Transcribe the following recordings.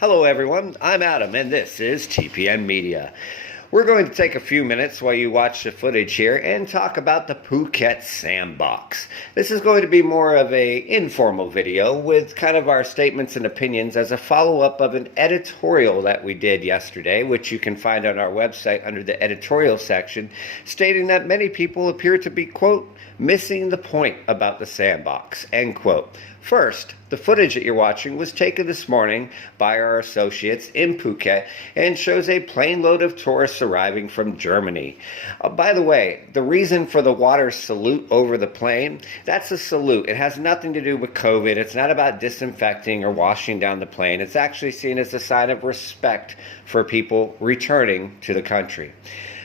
Hello everyone, I'm Adam and this is TPN Media. We're going to take a few minutes while you watch the footage here and talk about the Phuket Sandbox. This is going to be more of an informal video with kind of our statements and opinions as a follow-up of an editorial that we did yesterday, which you can find on our website under the editorial section, stating that many people appear to be, quote, missing the point about the sandbox, end quote. First, the footage that you're watching was taken this morning by our associates in Phuket and shows a plane load of tourists arriving from Germany. By the way, the reason for the water salute over the plane, that's a salute. It has nothing to do with COVID. It's not about disinfecting or washing down the plane. It's actually seen as a sign of respect for people returning to the country.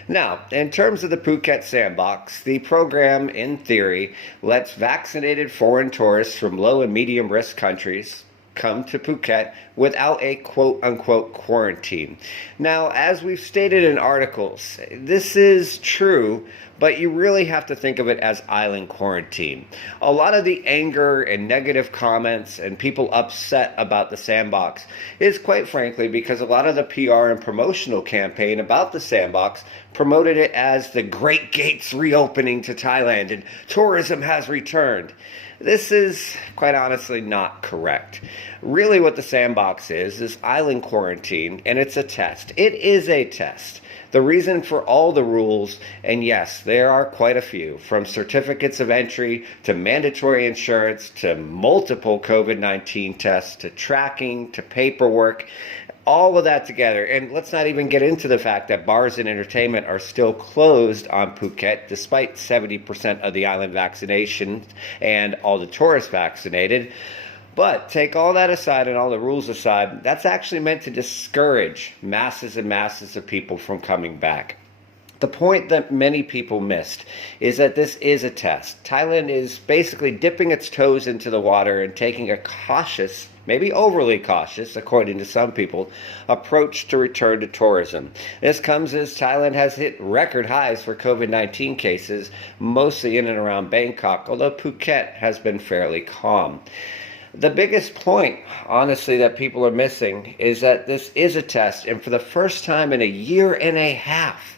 Now, in terms of the Phuket Sandbox, the program, in theory, lets vaccinated foreign tourists from low and medium risk countries come to Phuket without a quote-unquote quarantine. Now, as we've stated in articles, this is true, but you really have to think of it as island quarantine. A lot of the anger and negative comments and people upset about the sandbox is quite frankly because a lot of the PR and promotional campaign about the sandbox promoted it as the Great Gates reopening to Thailand and tourism has returned. This is, quite honestly, not correct. Really what the sandbox is island quarantine, and it's a test. It is a test. The reason for all the rules, and yes, there are quite a few, from certificates of entry to mandatory insurance to multiple COVID-19 tests to tracking to paperwork, all of that together. And let's not even get into the fact that bars and entertainment are still closed on Phuket despite 70% of the island vaccinations and all the tourists vaccinated. But take all that aside and all the rules aside, that's actually meant to discourage masses and masses of people from coming back. The point that many people missed is that this is a test. Thailand is basically dipping its toes into the water and taking a cautious, maybe overly cautious, according to some people, approach to return to tourism. This comes as Thailand has hit record highs for COVID-19 cases, mostly in and around Bangkok, although Phuket has been fairly calm. The biggest point, honestly, that people are missing is that this is a test, and for the first time in a year and a half,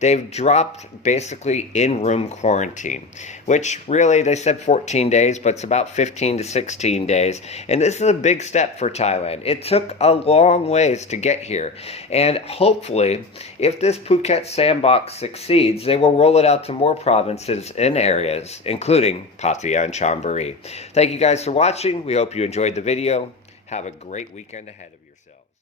they've dropped basically in-room quarantine, which really they said 14 days, but it's about 15 to 16 days. And this is a big step for Thailand. It took a long ways to get here. And hopefully, if this Phuket Sandbox succeeds, they will roll it out to more provinces and areas, including Pattaya and Chonburi. Thank you guys for watching. We hope you enjoyed the video. Have a great weekend ahead of yourselves.